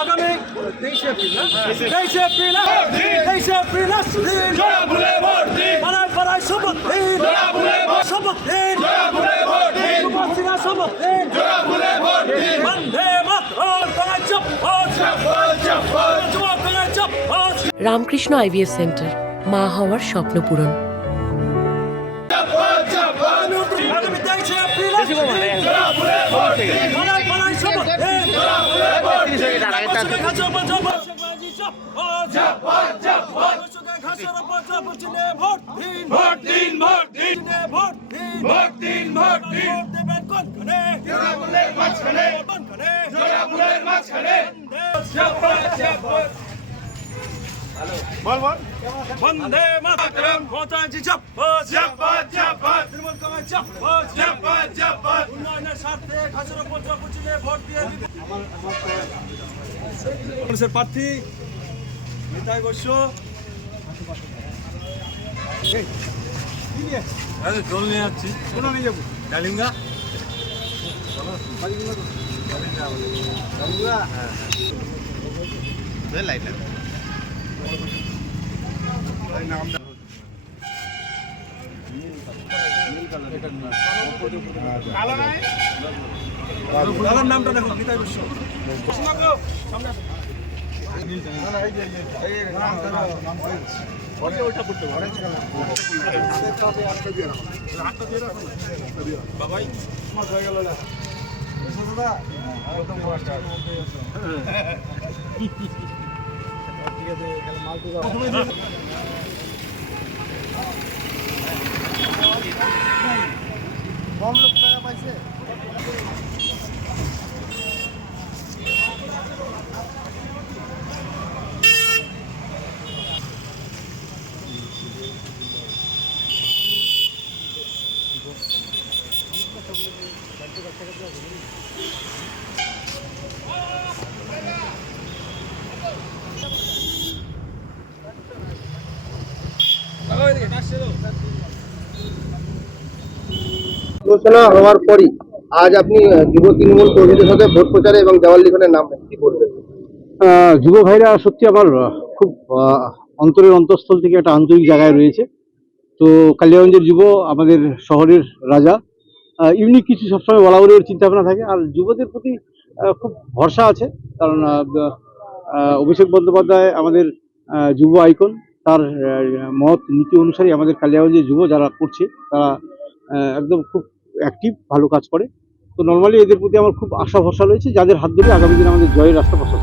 আগামী 23 এপ্রিল পাড়ায় শপথ দিন, শপথ দিন, শপথ দিন, বন্দে মাতরম। রামকৃষ্ণ আইভিএফ সেন্টার, মা হওয়ার স্বপ্ন পূরণ। বন্দে মাতরম, নেতাজি জিন্দাবাদ, তৃণমূল কংগ্রেস জিন্দাবাদ, উন্নয়নের স্বার্থে ঘাসের উপর জবরদস্তিতে ভোট দিয়ে দিন। কংগ্রেসের প্রার্থী নিতাই বৈশ্য। জল নিয়ে যাচ্ছি, কোথাও নিয়ে যাবো? ডালিঙ্গা। লাইট লাগবে। দাদার নামটা দেখো, নিতাই বৈশ্য। বাবাই হয়ে গেল কম লোক টাকা পাইছে। আলোচনা হওয়ার পরই আজ আপনি যুব তৃণমূল কর্মীদের সাথে ভোট প্রচারে এবং দেওয়াল লিখনের নাম কি বলবেন? যুব ভাইরা সত্যি আমার খুব অন্তরের অন্তঃস্থল থেকে একটা আন্তরিক জায়গায় রয়েছে। তো কালিয়াগঞ্জের যুব আমাদের শহরের রাজা, ইউনিক কিছু সবসময় বলা বলে চিন্তা ভাবনা থাকে, আর যুবদের প্রতি খুব ভরসা আছে। কারণ অভিষেক বন্দ্যোপাধ্যায় আমাদের যুব আইকন, তার মত নীতি অনুসারে আমাদের কালিয়াগঞ্জের যুব যারা করছে তারা একদম খুব অ্যাক্টিভ, ভালো কাজ করে। তো নর্মালি এদের প্রতি আমার খুব আশা ভরসা রয়েছে, যাদের হাত ধরে আগামী দিনে আমাদের জয়ের রাস্তা প্রশস্ত।